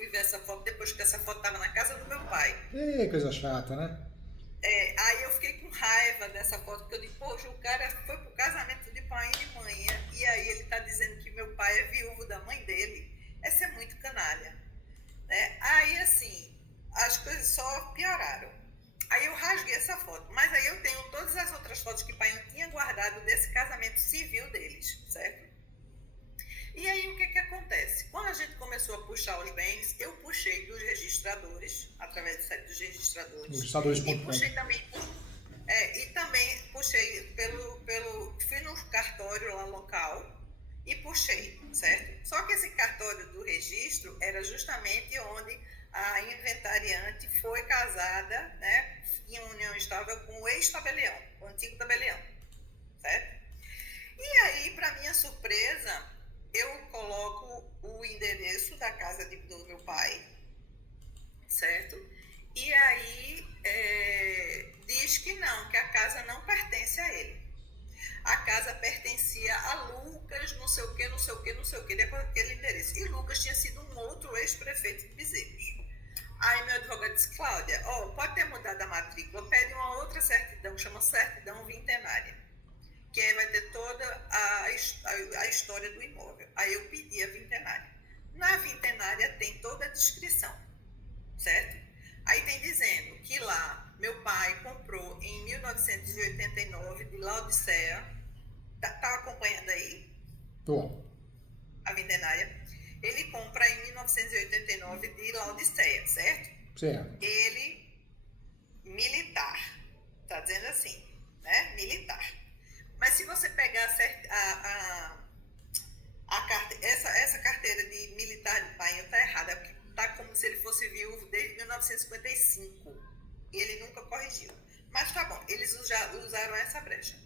fui ver essa foto depois que essa foto estava na casa do meu pai. Coisa chata, né? Aí eu fiquei com raiva dessa foto, porque eu digo, poxa, o cara foi pro casamento de pai e de mãe, e aí ele tá dizendo que meu pai é viúvo da mãe dele. Essa é muito canalha, né? Aí, assim, as coisas só pioraram. Aí eu rasguei essa foto, mas aí eu tenho todas as outras fotos que o pai tinha guardado desse casamento civil deles, certo? E aí o que acontece? Quando a gente começou a puxar os bens, eu puxei dos registradores, através do site dos registradores, e Registradores.com. puxei também, e também puxei fui no cartório lá local e puxei, certo? Só que esse cartório do registro era justamente onde a inventariante foi casada, né, em união estável com o ex-tabelião, o antigo tabelião, certo? E aí, para minha surpresa, eu coloco o endereço da casa do meu pai, certo? E aí diz que não, que a casa não pertence a ele. A casa pertencia a Lucas, não sei o que, não sei o que, não sei o que, de acordo com aquele endereço. E Lucas tinha sido um outro ex-prefeito de Bezerros. Aí meu advogado disse, Cláudia, pode ter mudado a matrícula, pede uma outra certidão, chama certidão vintenária, que aí vai ter toda a história do imóvel. Aí eu pedi a vintenária. Na vintenária tem toda a descrição, certo? Aí tem dizendo que lá meu pai comprou em 1989 de Laodiceia. Tá acompanhando aí Tô. a vintenária? Ele compra em 1989 de Laodiceia, certo? Certo. Ele, militar, tá dizendo assim, né? Militar. Mas se você pegar essa carteira de militar de pai, tá errada, porque tá como se ele fosse viúvo desde 1955 e ele nunca corrigiu. Mas tá bom, eles usaram essa brecha.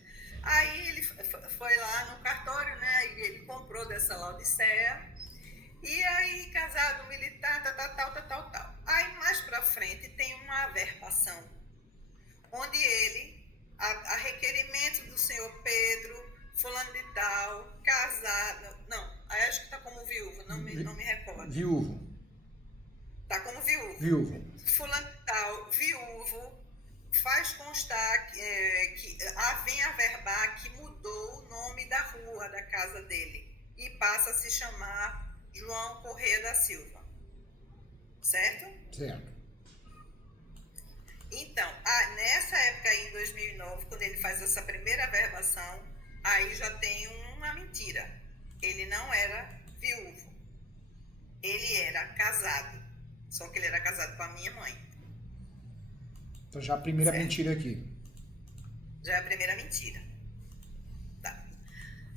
Aí ele foi lá no cartório, né? E ele comprou dessa Laodiceia. E aí, casado militar, tal. Aí mais pra frente tem uma averbação onde ele, a requerimento do senhor Pedro, fulano de tal, casado, não, aí acho que está como viúvo, não me recordo, Viúvo. está como viúvo, Viúvo. fulano de tal, viúvo, faz constar que vem averbar que mudou o nome da rua da casa dele e passa a se chamar João Corrêa da Silva, certo? Certo. Então, nessa época aí, em 2009, quando ele faz essa primeira averbação, aí já tem uma mentira. Ele não era viúvo. Ele era casado. Só que ele era casado com a minha mãe. Então já a primeira Certo? mentira aqui. Já é a primeira mentira. Tá.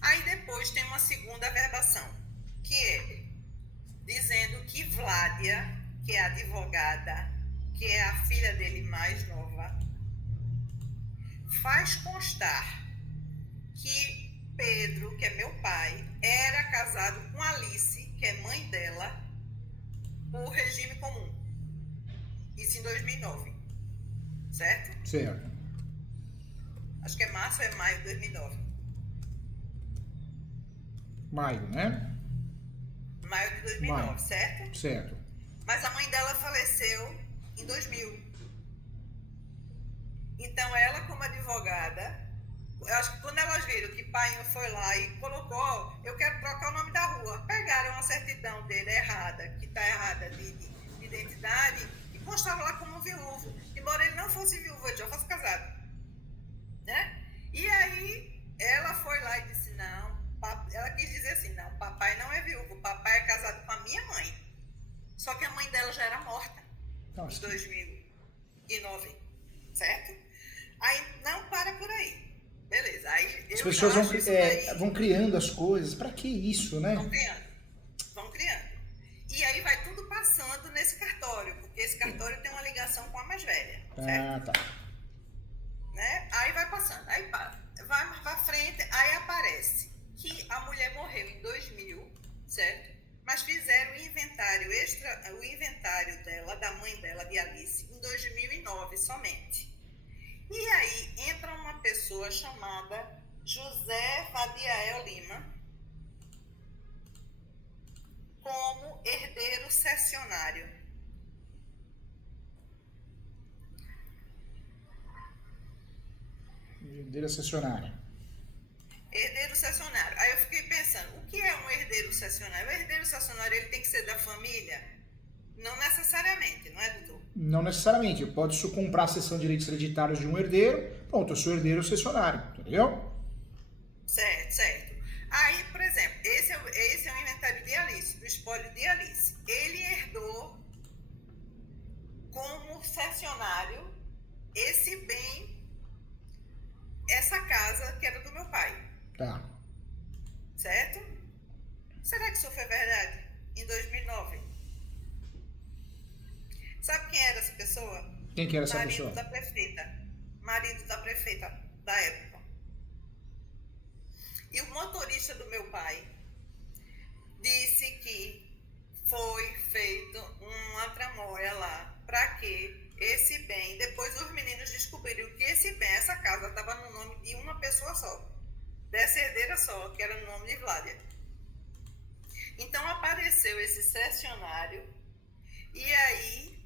Aí depois tem uma segunda averbação, que é dizendo que Vládia, que é a advogada, que é a filha dele mais nova, faz constar que Pedro, que é meu pai, era casado com Alice, que é mãe dela, por regime comum. Isso em 2009, certo? Certo. Acho que é março ou é maio de 2009. Maio, né? Maio de Maio. 2009, certo? Certo. Mas a mãe dela faleceu em 2000. Então ela, como advogada, eu acho que quando elas viram que pai foi lá e colocou, eu quero trocar o nome da rua, pegaram a certidão dele errada, que está errada de identidade, e constava lá como viúvo, embora ele não fosse viúvo, ele já fosse casado, né? E aí ela foi lá e disse, não, ela quis dizer assim, não, papai não é viúvo, papai é casado com a minha mãe. Só que a mãe dela já era morta em 2009, certo? Aí não para por aí. Beleza, aí As eu pessoas já acho isso daí. vão criando as coisas. Pra que isso, né? Vão criando. E aí vai tudo passando nesse cartório, porque esse cartório tem uma ligação com a mais velha, Ah, certo? tá. Né? Aí vai passando, aí vai pra frente, aí aparece que a mulher morreu em 2000, certo? Mas fizeram o inventário dela, da mãe dela, de Alice, em 2009 somente. E aí entra uma pessoa chamada José Fadiael Lima como herdeiro cessionário. Herdeira cessionária. Herdeiro cessionário. Aí eu fiquei pensando, o que é um herdeiro cessionário? O herdeiro cessionário, ele tem que ser da família? Não necessariamente, não é, doutor? Não necessariamente. Pode comprar a cessão de direitos hereditários de um herdeiro, pronto, eu sou herdeiro cessionário, entendeu? Certo, certo. Aí, por exemplo, esse é o inventário de Alice, do espólio de Alice. Ele herdou como cessionário esse bem, essa casa que era do meu pai. Tá. Certo? Será que isso foi verdade? Em 2009. Sabe quem era essa pessoa? Quem que era essa Marido pessoa? da prefeita. Marido da prefeita da época. E o motorista do meu pai disse que foi feito uma tramóia lá para que esse bem, depois os meninos descobriram que esse bem, essa casa estava no nome de uma pessoa só, dessa herdeira só, que era no nome de Vládia. Então apareceu esse cessionário e aí,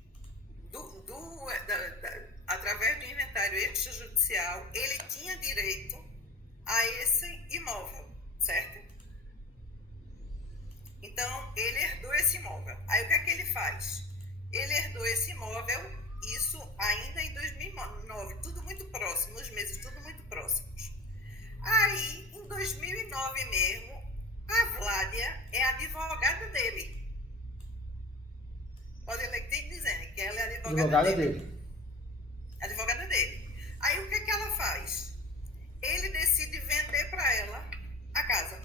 através do inventário extrajudicial, ele tinha direito a esse imóvel, certo? Então, ele herdou esse imóvel. Aí, o que é que ele faz? Ele herdou esse imóvel, isso ainda em 2009, tudo muito próximo, os meses tudo muito próximos. Aí, em 2009 mesmo, a Vládia é advogada dele. Pode ler que tem dizendo que ela é advogada dele. Advogada dele. Aí, o que é que ela faz? Ele decide vender para ela a casa.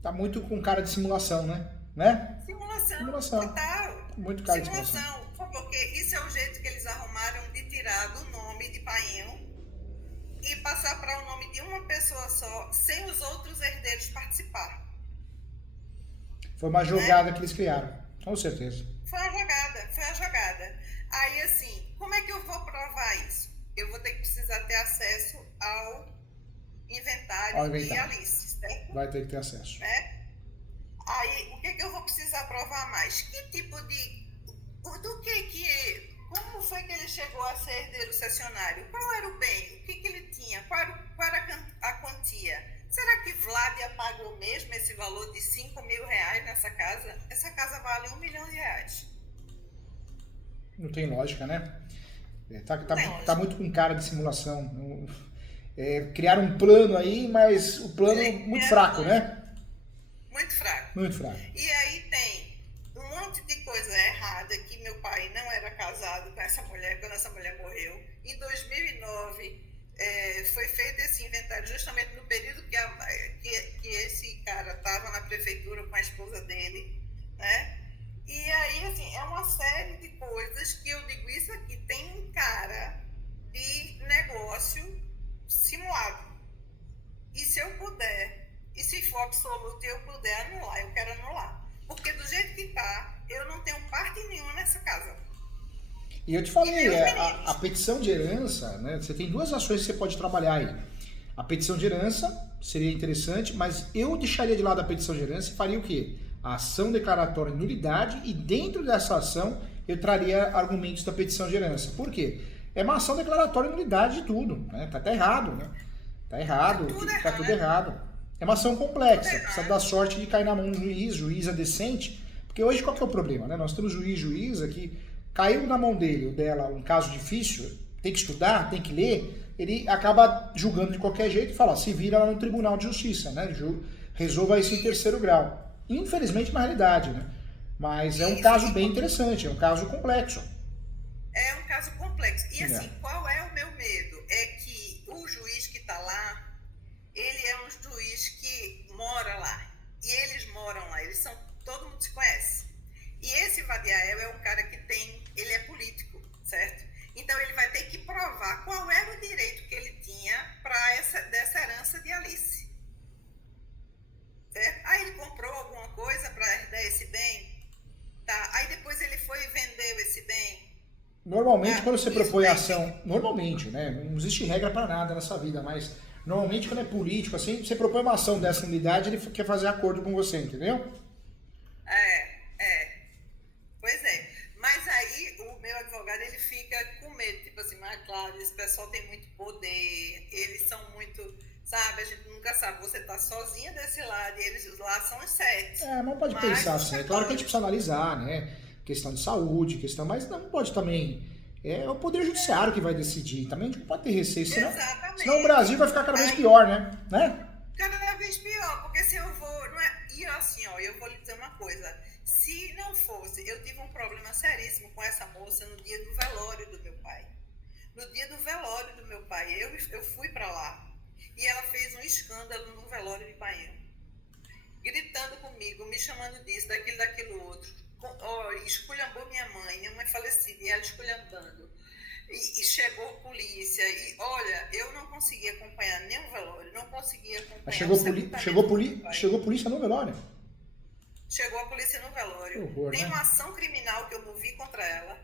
Tá muito com cara de simulação, né? Simulação. Total. Muito cara de simulação. Porque isso é o jeito que eles arrumaram de tirar do nome de Painho e passar para o nome de uma pessoa só, sem os outros herdeiros participar. Foi uma jogada que eles criaram, com certeza. Foi a jogada. Aí, assim, como é que eu vou provar isso? Eu vou ter que precisar ter acesso ao inventário de Alice, certo? Vai ter que ter acesso. Né? Aí, o que eu vou precisar provar mais? Que tipo de... Como foi que ele chegou a ser herdeiro cessionário? Qual era o bem? O que ele tinha? Qual era a quantia? Será que Vládia pagou mesmo esse valor de R$5.000 nessa casa? Essa casa vale R$1 milhão. Não tem lógica, né? Tá muito com cara de simulação. Criaram um plano aí, mas o plano é muito fraco, né? Muito fraco. Muito fraco. E aí tem um monte de coisa errada que meu pai não era casado com essa mulher, quando essa mulher morreu. Em 2009, foi feito esse inventário justamente no período que esse cara estava na prefeitura com a esposa dele, né? E aí, assim, é uma série de coisas que eu digo, isso aqui tem um cara de negócio simulado. E se eu puder, e se for absoluto e eu puder anular, eu quero anular. Porque do jeito que tá, eu não tenho parte nenhuma nessa casa. E eu te falei, a petição de herança, né? Você tem duas ações que você pode trabalhar aí. A petição de herança seria interessante, mas eu deixaria de lado a petição de herança e faria o quê? A ação declaratória de nulidade, e dentro dessa ação eu traria argumentos da petição de herança. Por quê? É uma ação declaratória de nulidade de tudo, né? Tá errado, né? Tá errado, tá tudo errado. É uma ação complexa, precisa dar sorte de cair na mão do juíza decente, porque hoje qual que é o problema, né? Nós temos juíza que caiu na mão dele ou dela um caso difícil, tem que estudar, tem que ler, ele acaba julgando de qualquer jeito e fala, se vira lá no Tribunal de Justiça, né? Resolva isso em terceiro grau. Infelizmente, uma realidade, né? Mas é um caso bem interessante, é um caso complexo. É um caso complexo. E assim, qual é o meu medo? É que o juiz que está lá, ele é um juiz que mora lá. E eles moram lá, todo mundo se conhece. E esse Vadiael é um cara que ele é político, certo? Então ele vai ter que provar qual era o direito que ele tinha dessa herança de Alice. Certo? Aí ele comprou alguma coisa para herdar esse bem, tá? Aí depois ele foi e vendeu esse bem. Normalmente, quando você propõe ação, normalmente, né? Não existe regra para nada nessa vida, mas Normalmente, quando é político, assim, você propõe uma ação dessa unidade, ele quer fazer acordo com você, entendeu? Pois é. Mas aí o meu advogado, ele fica com medo, tipo assim, mas claro, esse pessoal tem muito poder, eles são muito, sabe, a gente nunca sabe, você tá sozinha desse lado e eles lá são os 7. Não pode pensar assim. É claro que a gente precisa analisar, né? Questão de saúde, mas não pode também. É o Poder Judiciário que vai decidir. Também a gente não pode ter receio, senão o Brasil vai ficar cada vez pior, né? Cada vez pior, porque se eu vou. Não é, e assim, ó, eu vou lhe dizer uma coisa. Se não fosse, eu tive um problema seríssimo com essa moça no dia do velório do meu pai. No dia do velório do meu pai, eu fui pra lá. E ela fez um escândalo no velório de Painho. Gritando comigo, me chamando disso, daquilo outro. Esculhambou minha mãe falecida, e ela esculhambando. E chegou a polícia, e olha, eu não conseguia acompanhar nem o velório, não conseguia acompanhar chegou polícia no velório? Chegou a polícia no velório. Horror, tem né? uma ação criminal que eu movi contra ela,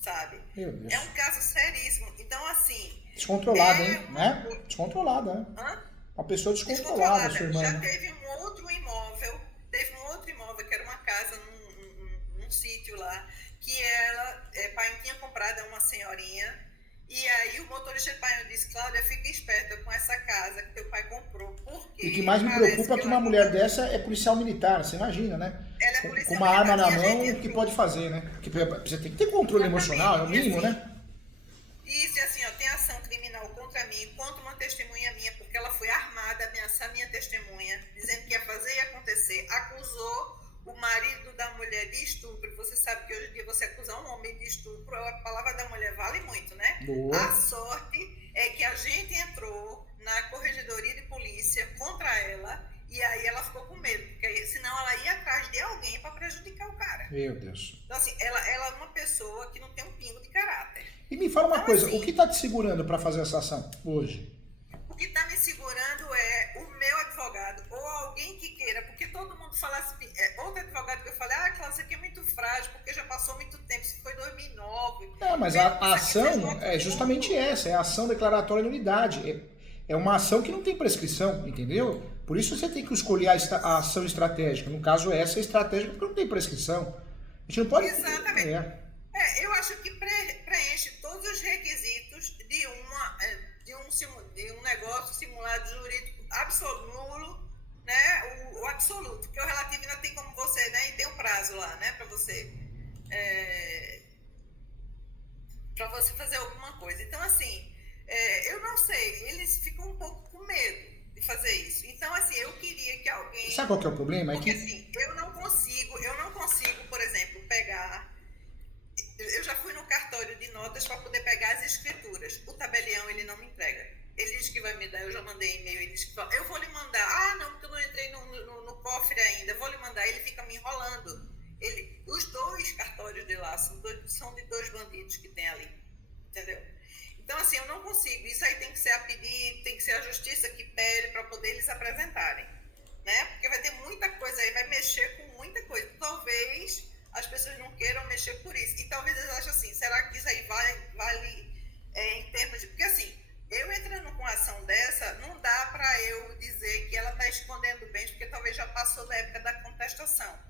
sabe? Meu Deus. É um caso seríssimo. Então, assim... Descontrolada, hein? Né? Descontrolada, né? Uma pessoa descontrolada, sua irmã. Já teve um outro imóvel que era uma casa num sítio lá, que ela, pai tinha comprado a uma senhorinha, e aí o motorista de pai disse, Cláudia, fica esperta com essa casa que teu pai comprou, porque... E o que mais me preocupa é que uma mulher dessa é policial militar, você imagina, né? Ela é policial com uma arma na militar, mão, o que pode fazer, né? Porque você tem que ter controle emocional, é o mínimo, assim, né? Isso, e assim, ó, tem ação criminal contra mim, contra uma testemunha minha, porque ela foi armada, ameaçar minha testemunha, dizendo que ia fazer e acontecer, acusou o marido da mulher de estupro. Você sabe que hoje em dia você acusar um homem de estupro, a palavra da mulher vale muito, né? Boa. A sorte é que a gente entrou na corregedoria de polícia contra ela, e aí ela ficou com medo, porque senão ela ia atrás de alguém para prejudicar o cara. Meu Deus. Então, assim, ela é uma pessoa que não tem um pingo de caráter. E me fala uma Então, coisa, assim, o que está te segurando para fazer essa ação hoje? O que está me segurando é o meu advogado, ou alguém que queira, porque todo mundo fala assim, outro advogado que eu falei, Cláudia, isso aqui é muito frágil, porque já passou muito tempo, isso foi 2009. Mas a ação é justamente essa, é a ação declaratória de nulidade. É uma ação que não tem prescrição, entendeu? Por isso você tem que escolher a ação estratégica. No caso, essa é estratégica porque não tem prescrição. A gente não pode... Exatamente. Eu acho que preenche todos os requisitos de um negócio simulado jurídico absoluto, né? O absoluto, porque o relativo ainda tem como você, né? E tem um prazo lá, né? Para você fazer alguma coisa. Então, assim, eu não sei, eles ficam um pouco com medo de fazer isso. Então, assim, eu queria que alguém... Sabe qual que é o problema? Porque, assim, eu não consigo, por exemplo, pegar... Eu já fui no cartório de notas para poder pegar as escrituras. O tabelião, ele não me entrega. Ele diz que vai me dar, eu já mandei e-mail, ele diz que eu vou lhe mandar. Não, porque eu não entrei no cofre ainda, eu vou lhe mandar. Ele fica me enrolando. Os dois cartórios de lá são de 2 bandidos que tem ali, entendeu? Então, assim, eu não consigo. Isso aí tem que ser a pedido, tem que ser a justiça que pede para poder eles apresentarem, né? Porque vai ter muita coisa aí, vai mexer com muita coisa. Talvez as pessoas não queiram mexer por isso. E talvez eles achem assim, será que isso aí vale em termos de... Porque, assim, eu entrando com uma ação dessa, não dá para eu dizer que ela está escondendo bens, porque talvez já passou da época da contestação.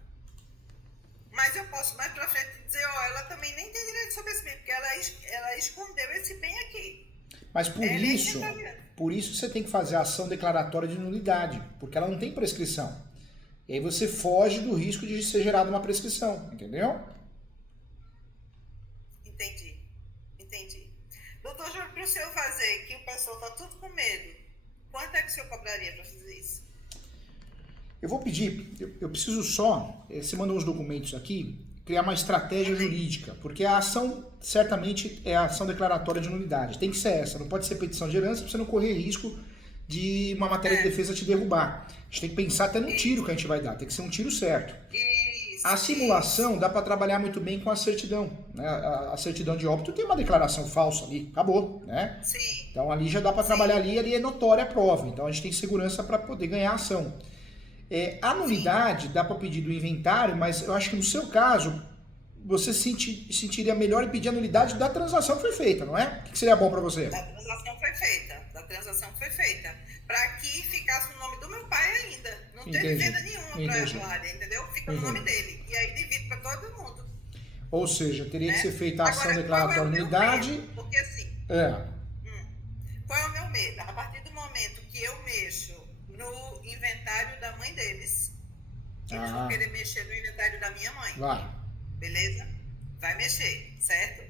Mas eu posso mais para frente dizer, ela também nem tem direito sobre esse bem, porque ela escondeu esse bem aqui. Mas por isso você tem que fazer a ação declaratória de nulidade, porque ela não tem prescrição. E aí você foge do risco de ser gerada uma prescrição, entendeu? Entendi. Doutor Júlio, para o senhor fazer, que o pessoal está tudo com medo, quanto é que o senhor cobraria para fazer isso? Eu vou pedir, eu preciso só, você mandou os documentos aqui, criar uma estratégia jurídica, porque a ação, certamente, é a ação declaratória de nulidade. Tem que ser essa, não pode ser petição de herança para você não correr risco de uma matéria de defesa te derrubar. A gente tem que pensar até no tiro que a gente vai dar, tem que ser um tiro certo. A simulação dá para trabalhar muito bem com a certidão, né? A certidão de óbito tem uma declaração falsa ali, acabou, né? Sim. Então ali já dá para trabalhar ali é notória a prova, então a gente tem segurança para poder ganhar a ação. A nulidade dá para pedir do inventário, mas eu acho que no seu caso você sentiria melhor em pedir a nulidade da transação que foi feita, não é? O que seria bom para você? Da transação foi feita. transação foi feita. Para que ficasse o nome do meu pai ainda. Não teve Entendi. venda nenhuma para a Vládia, entendeu? Fica no nome dele. E aí divide para todo mundo. Ou seja, teria que ser feita a ação Agora, declaratória qual é o de meu unidade. medo? Porque assim, qual é o meu medo? A partir do momento que eu mexo no inventário da mãe deles, eles vão querer mexer no inventário da minha mãe. Vai. Beleza? Vai mexer, certo?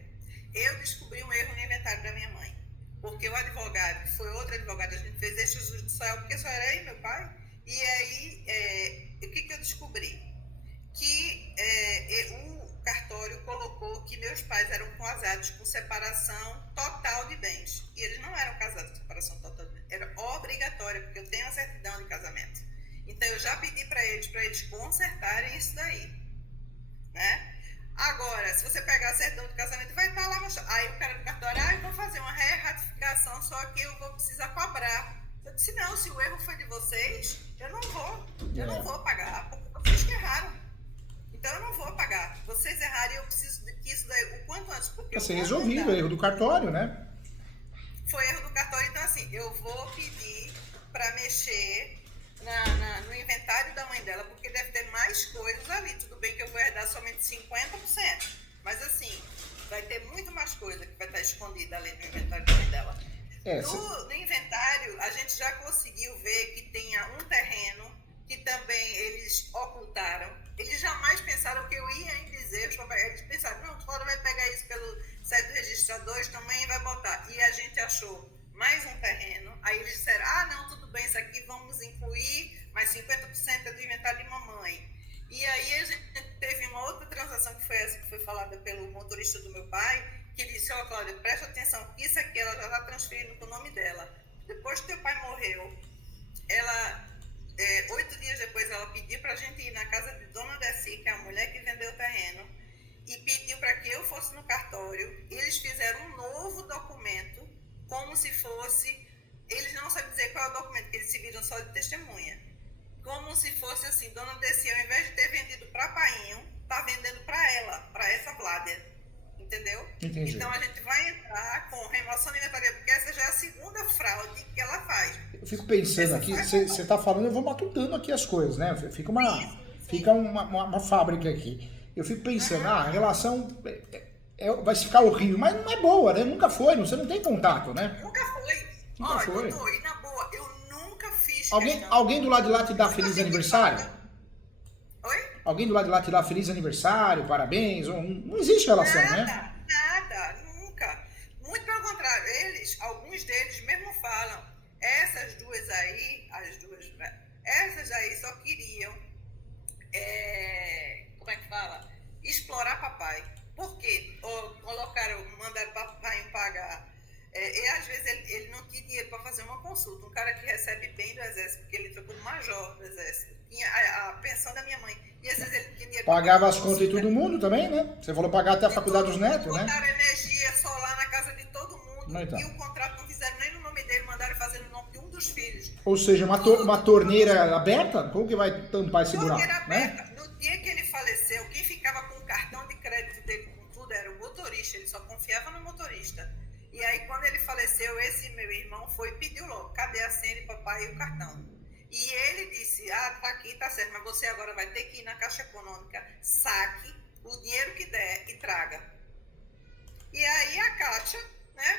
Eu descobri um erro no inventário da minha mãe. Porque o advogado, que foi outro advogado, a gente fez extrajudicial, porque só era aí meu pai. E aí, o que eu descobri? Que o cartório colocou que meus pais eram casados com separação total de bens. E eles não eram casados com separação total de bens. Era obrigatória, porque eu tenho a certidão de casamento. Então, eu já pedi para eles consertarem isso daí. Né? Agora, se você pegar a certidão de casamento, vai estar lá mostrando. Aí o cara do cartório, eu vou fazer uma ratificação, só que eu vou precisar cobrar. Eu disse, não, se o erro foi de vocês, eu não vou pagar, porque vocês que erraram. Então eu não vou pagar. Vocês erraram e eu preciso que isso daí o quanto antes. Porque Ser resolvido, erro do cartório, né? Foi erro do cartório, então assim, eu vou pedir para mexer no inventário da mãe dela, porque deve ter mais coisas ali. Tudo bem que eu vou herdar somente 50%, mas assim, vai ter muito mais coisa que vai estar escondida ali no inventário da mãe dela. No inventário, a gente já conseguiu ver que tinha um terreno que também eles ocultaram. Eles jamais pensaram que eu ia em dizer, eles pensaram, não, tu vai pegar isso pelo site do registrador também e vai botar. E a gente achou mais um terreno, aí eles disseram, não, tudo bem, isso aqui vamos incluir, mas 50% é do inventário de mamãe. E aí a gente teve uma outra transação que foi essa que foi falada pelo motorista do meu pai, que disse, Cláudia, presta atenção, que isso aqui ela já está transferindo para o nome dela. Depois que teu pai morreu, ela, 8 dias depois, ela pediu para a gente ir na casa de Dona Desi, que é a mulher que vendeu o terreno, e pediu para que eu fosse no cartório. Eles fizeram um novo documento, como se fosse, eles não sabem dizer qual é o documento, que eles se viram só de testemunha. Como se fosse assim, Dona Desi, ao invés de ter vendido para Painho, está vendendo para ela, para essa Vládia. Entendeu? Entendi. Então a gente vai entrar com remoção de inventaria, porque essa já é a segunda fraude que ela faz. Eu fico pensando aqui, você está falando, eu vou matutando aqui as coisas, né? Fica uma fábrica aqui. Eu fico pensando, a relação vai ficar horrível, mas não é boa, né? Nunca foi, você não tem contato, né? Nunca foi. Nunca foi. Doutor, e na boa, eu nunca fiz alguém do lado de lá te dá feliz aniversário? Oi? Alguém do lado de lá te dá feliz aniversário, parabéns? Não existe relação, né? Nada, nunca. Muito pelo contrário, alguns deles mesmo falam, essas duas aí só queriam, como é que fala? Explorar papai. Por quê? Mandaram papai pagar. E às vezes ele não tinha dinheiro para fazer uma consulta. Um cara que recebe bem do exército, porque ele foi como major do exército, tinha a pensão da minha mãe. E às vezes ele tinha dinheiro. Pagava as contas de todo mundo também, né? Você falou pagar até a faculdade dos netos, né? Botaram energia solar na casa de todo mundo. Então. E o contrato não fizeram nem no nome dele, mandaram fazer no nome de um dos filhos. Ou seja, uma torneira aberta? Como que vai tampar esse buraco? Torneira aberta. Né? No dia que ele faleceu, quem ficava com o cartão de crédito dele com tudo era o motorista. Ele só confiava no motorista. E aí, quando ele faleceu, esse meu irmão foi e pediu logo, cadê a senha de papai e o cartão? E ele disse, tá aqui, tá certo, mas você agora vai ter que ir na Caixa Econômica, saque o dinheiro que der e traga. E aí a Caixa, né,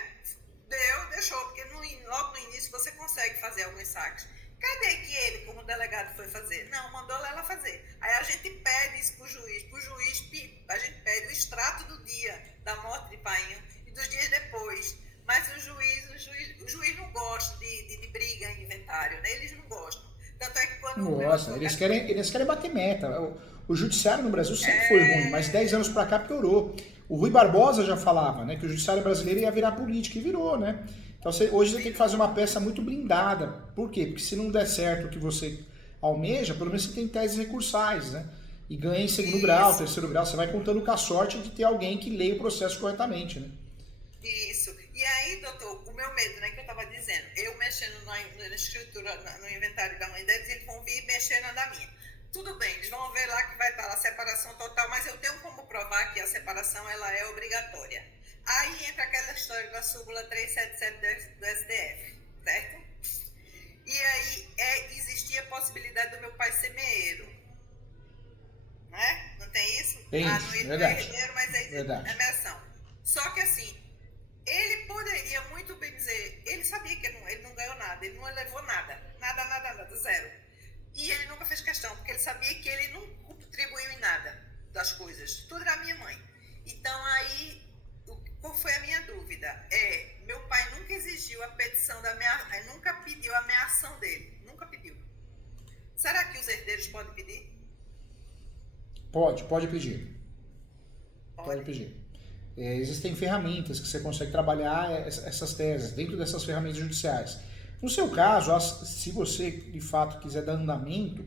deixou, porque logo no início você consegue fazer alguns saques. Cadê que ele, como delegado, foi fazer? Não, mandou ela fazer. Aí a gente pede isso pro juiz, a gente pede o extrato do dia da morte de Painho, dos dias depois, mas o juiz não gosta de briga em inventário, né? Eles não gostam. Tanto é que quando... Nossa, eles querem bater meta. O judiciário no Brasil sempre foi ruim, mas 10 anos pra cá piorou. O Rui Barbosa já falava, né, que o judiciário brasileiro ia virar política, e virou, né? Então hoje você tem que fazer uma peça muito blindada. Por quê? Porque se não der certo o que você almeja, pelo menos você tem teses recursais, né? E ganha em segundo grau, terceiro grau, você vai contando com a sorte de ter alguém que leia o processo corretamente, né? Isso. E aí, doutor, o meu medo, né, que eu estava dizendo, eu mexendo na escritura, no inventário da mãe deles, eles vão vir mexendo na da minha. Tudo bem, eles vão ver lá que vai estar a separação total, mas eu tenho como provar que a separação ela é obrigatória. Aí entra aquela história da súmula 377 do STF. certo? E aí existia a possibilidade do meu pai ser meeiro, né? Não tem isso? Tem Ah, isso, não, ele não é verdade. herdeiro, mas Verdade. é meação. Só que assim, ele poderia muito bem dizer, ele sabia que ele não ganhou nada, ele não levou nada, nada, zero. E ele nunca fez questão, porque ele sabia que ele não contribuiu em nada das coisas. Tudo era minha mãe. Então aí, qual foi a minha dúvida? Meu pai nunca exigiu a petição nunca pediu a meação dele, nunca pediu. Será que os herdeiros podem pedir? Pode pedir. Pode pedir. Existem ferramentas que você consegue trabalhar essas teses dentro dessas ferramentas judiciais. No seu caso, se você de fato quiser dar andamento,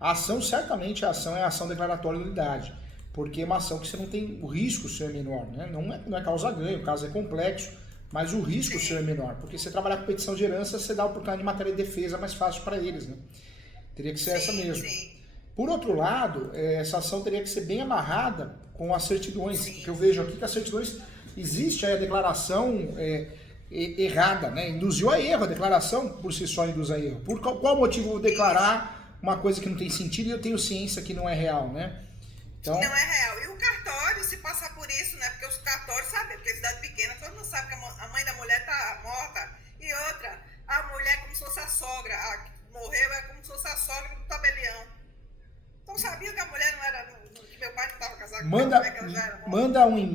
a ação, certamente a ação é a ação declaratória de nulidade, porque é uma ação que você não tem, o risco seu é menor, né? Não é causa-ganho, o caso é complexo, mas o risco seu é menor, porque você trabalhar com petição de herança, você dá a oportunidade de matéria de defesa mais fácil para eles, né? Teria que ser essa mesmo. Sim. Por outro lado, essa ação teria que ser bem amarrada com as certidões, Sim. que eu vejo aqui que as certidões, existe aí a declaração errada, né? Induziu a erro, a declaração por si só induz a erro. Por qual motivo eu vou declarar uma coisa que não tem sentido e eu tenho ciência que não é real, né? Então, não é real. E o cartório, se passar por isso, né? Porque os cartórios sabem, porque cidade pequena, todo mundo sabe que a mãe da mulher tá morta. E outra, a mulher é como se fosse a sogra, a que morreu é como se fosse a sogra do tabelião. Então sabia que a mulher não era, que meu pai não estava casado com ela, que ela já era morta. Manda um e-mail.